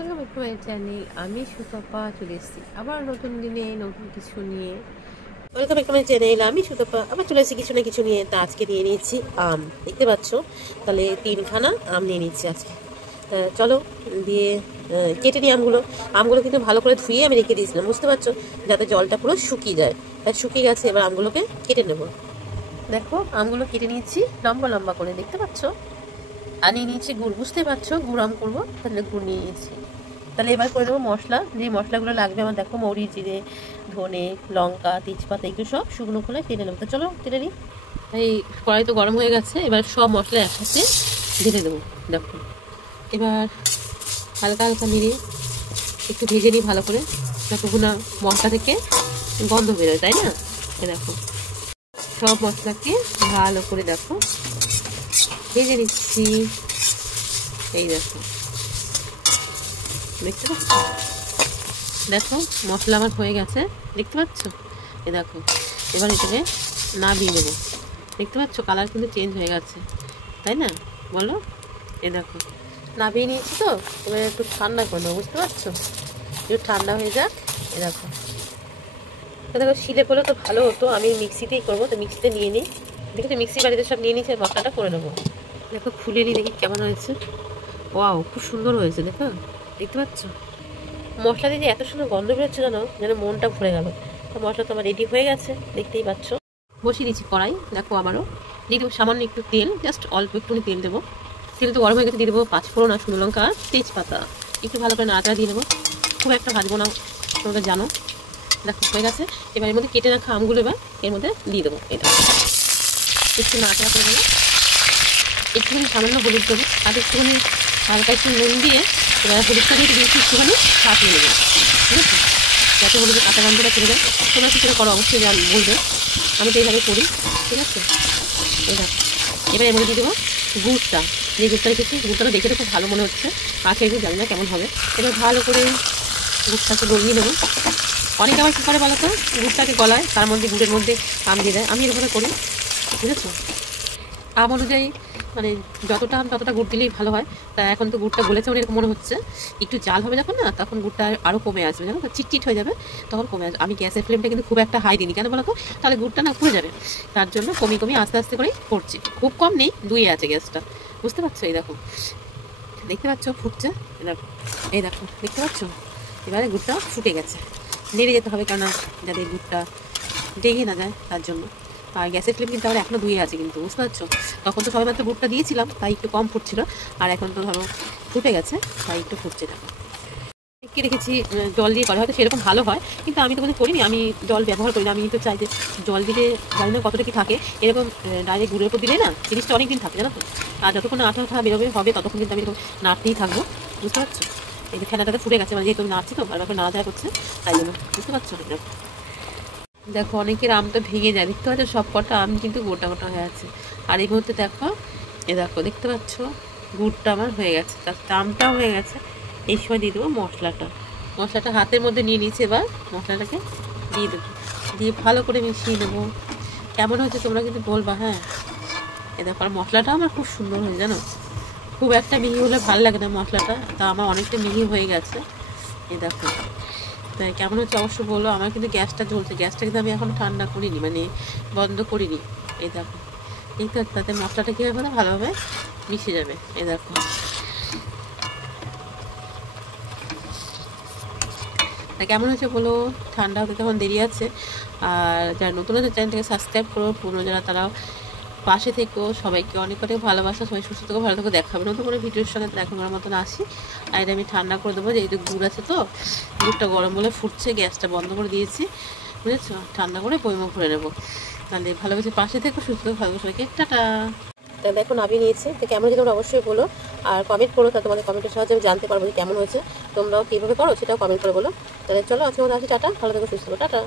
Welcome back to my channel. আমি সুতপা চলে এসেছি আবার নতুন দিনে নতুন কিছু নিয়ে। Welcome back to my channel. আমি সুতপা আবার চলে এসেছি কিছু না কিছু নিয়ে। তা আজকে নিয়ে নিয়েছি আম, দেখতে পাচ্ছ। তাহলে 3খানা আম নিয়ে নিচ্ছি আজকে। চলো দিয়ে কেটে নিই আমগুলো কিন্তু ভালো করে ধুয়ে আমি রেখে দিয়েছিলাম, বুঝতে পারছো, যাতে জলটা পুরো শুকিয়ে যায়। তাই শুকিয়ে গেছে, এবার আমগুলোকে কেটে নেব। দেখো আমগুলো কেটে নিয়েছি লম্বা লম্বা করে, দেখতে পাচ্ছ। আর নিয়ে নিয়েছি গুড়, বুঝতে পারছো গুড় আম করবো, তাহলে গুড় নিয়ে নিয়েছি। তাহলে এবার করে দেবো মশলা। যে মশলাগুলো লাগবে আমার, দেখো মৌরি, জিরে, ধনে, লঙ্কা, তেজপাতা, এগুলো সব শুকনো খোলায় টেনে নেবো। তো চলো টেনে নিই। এই কড়াই তো গরম হয়ে গেছে, এবার সব মশলা একসাথে ঢেলে দেবো। দেখো এবার হালকা হালকা নেড়ে একটু ভেজে নিই ভালো করে, যতক্ষণ না মশলা থেকে গন্ধ বেরোয়, তাই না? দেখো সব মশলাকে ভালো করে দেখো ভেজে নিচ্ছি। এই দেখো, দেখতে পাচ্ছ? দেখো মশলা আমার হয়ে গেছে, দেখতে পাচ্ছ? এ দেখো এবার এটাকে নামিয়ে নেবো। দেখতে পাচ্ছ কালার কিন্তু চেঞ্জ হয়ে গেছে, তাই না? বলো। এ দেখো নামিয়ে নিয়েছি, তো এবার একটু ঠান্ডা করে নেবো, বুঝতে পারছো? একটু ঠান্ডা হয়ে যাক। এ দেখো দেখো শিলে করলে তো ভালো হতো, আমি মিক্সিতেই করবো, তো মিক্সিতে নিয়ে নিই। দেখেছো মিক্সি বাড়িতে সব নিয়ে নিয়েছি, মশলাটা করে নেবো। দেখো খুলে নিই, দেখি কেমন হয়েছে। ওয়াও, খুব সুন্দর হয়েছে, দেখো দেখতে পাচ্ছ? মশলা দিয়ে এত সুন্দর গন্ধ বেরোচ্ছে, যেন যেন মনটা ভরে গেল। তো মশলা তো আমার রেডি হয়ে গেছে, দেখতেই পাচ্ছ। বসিয়ে দিচ্ছি কড়াই, দেখো আবারও দিয়ে দেবো সামান্য একটু তেল, জাস্ট অল্প একটুখানি তেল দেবো। তেল তো গরম হয়ে গেছে, দিয়ে দেবো 5 ফোড়ন আর শুকনো লঙ্কা আর তেজপাতা। একটু ভালো করে নাড়াচাড়া দিয়ে দেবো, খুব একটা ভাজবো না, তোমরা জানো। দেখো হয়ে গেছে, এবার এর মধ্যে কেটে রাখা আমগুলো এবার এর মধ্যে দিয়ে দেবো। এটা একটু নাড়াচাড়া করে দেবো, একটুখানি সামান্য হলুদ দেবো, আর একটুখানি হালকা একটু নুন দিয়ে এবার হলুদটা দিয়ে দিয়েছি একটুখানি ভাত নিয়ে নেবো, ঠিক আছে? যাতে হলুদের কাঁচা গন্ধটা চলে যায়। তোমরা কিছু করো অবশ্যই বলবে, আমি তো এইভাবে করি, ঠিক আছে? এই দেখো এবার এর মধ্যে দিয়ে দেবো গুড়টা, যে গুড়টা রেখেছি। গুড়টা দেখে তো খুব ভালো মনে হচ্ছে, কাছে এগুলো জানি না কেমন হবে। এবার ভালো করে গুড়টাকে গলিয়ে নেবো। অনেকে আবার কী করে বলো তো, গুড়টাকে গলায় তার মধ্যে গুড়ের মধ্যে আম দিয়ে দেয়, আমি এরকম করি, বুঝেছো? আম অনুযায়ী মানে যতটা আম ততটা গুড় দিলেই ভালো হয়। তা এখন তো গুড়টা গলেছে, মানে এরকম মনে হচ্ছে। একটু জাল হবে যখন, না তখন গুড়টা আরও কমে আসবে, জানো তো, চিটচিট হয়ে যাবে, তখন কমে আসবে। আমি গ্যাসের ফ্লেমটা কিন্তু খুব একটা হাই দিইনি, কেন বলো তো, তাহলে গুড়টা না পুড়ে যাবে। তার জন্য কমিয়ে কমিয়ে আস্তে আস্তে করেই করছি, খুব কম নেই, 2-এ আছে গ্যাসটা, বুঝতে পারছো? এই দেখো দেখতে পাচ্ছ ফুটছে, এই দেখো দেখতে পাচ্ছ? এবারে গুড়টা ফুটে গেছে, নেড়ে যেতে হবে, কেননা যাতে গুড়টা ডেগে না যায়, তার জন্য। আর গ্যাসের ফ্লেম কিন্তু আমার এখনও 2-এ আছে কিন্তু, বুঝতে পারছো? তখন তো সবেমাত্র গুড়টা দিয়েছিলাম, তাই একটু কম ফুটছিল, আর এখন তো ধরো ফুটে গেছে, তাই একটু ফুটছে। দেখো কে রেখেছি জল দিয়ে করে, হয়তো সেরকম ভালো হয়, কিন্তু আমি তো কোনো করিনি, আমি জল ব্যবহার করি না। আমি তো চাই যে জল দিলে জানি না কতটা কি থাকে, এরকম ডাইরেক্ট গুঁড়োর উপর দিলে না জিনিসটা অনেক দিন থাকে, জানো তো। আর যতক্ষণ না আঠা বেরোবে হবে, ততক্ষণ কিন্তু আমি এরকম নাড়তেই থাকবো, বুঝতে পারছো? এই যে ফেনাটাতে ফুটে গেছে, মানে যেহেতু আমি নাড়ছি তো, আর এখন নাড়া যায় করছে, তাই জন্য, বুঝতে পারছো? দেখো অনেকের আম তো ভেঙে যায়, দেখতে পাচ্ছ সব কটা আম কিন্তু গোটা গোটা হয়ে আছে। আর এই মুহূর্তে দেখো, এ দেখো দেখতে পাচ্ছ গুড়টা আমার হয়ে গেছে, তার আমটাও হয়ে গেছে। এই সময় দিয়ে দেবো মশলাটা হাতের মধ্যে নিয়ে নিয়েছি, এবার মশলাটাকে দিয়ে দেবো, দিয়ে ভালো করে মিশিয়ে দেবো। কেমন হয়েছে তোমরা কিন্তু বলবা, হ্যাঁ? এ দেখো আর মশলাটা আমার খুব সুন্দর হয়েছে, জানো। খুব একটা মিহি হলে ভালো লাগে না মশলাটা, তা আমার অনেকটা মিহি হয়ে গেছে। এ দেখো তাই কেমন হচ্ছে অবশ্যই বলো। আমার কিন্তু গ্যাসটা জ্বলছে, গ্যাসটা কিন্তু আমি এখন ঠান্ডা করিনি, মানে বন্ধ করিনি। এই দেখো এই তো, তাতে মশলাটা কী হবে না, ভালোভাবে মিশে যাবে। এই দেখো তা কেমন হচ্ছে বলো। ঠান্ডা হতে তখন দেরি আছে। আর যারা নতুন আছে চ্যানেলটাকে সাবস্ক্রাইব করো, পুরনো যারা তারাও পাশে থেকো। সবাইকে অনেক অনেক ভালোবাসা, সবাই সুস্থ থেকো, ভালো থেকো। দেখা হবে নতুন কোনো ভিডিওর সঙ্গে, দেখানোর মতন আসি। আর এটা আমি ঠান্ডা করে দেবো, যেহেতু গুড় আছে, তো গুড়টা গরম বলে ফুটছে, গ্যাসটা বন্ধ করে দিয়েছি, বুঝেছো? ঠান্ডা করে বইমো ভরে নেবো। তাহলে ভালোবেসে পাশে থেকো, সুস্থ থেকো, ভালো সবাইকে টাটা। তা দেখো নামিয়ে নিয়েছি, তো কেমন হয়েছে তোমরা অবশ্যই বলো, আর কমেন্ট করো, তা তোমাদের কমেন্টের সাহায্যে আমি জানতে পারবো যে কেমন হয়েছে। তোমরাও কীভাবে করো সেটাও কমেন্ট করে বলো। তাহলে চলো আজকে আমাদের আসি, টাটা, ভালো থেকো, সুস্থ থেকো, টাটা।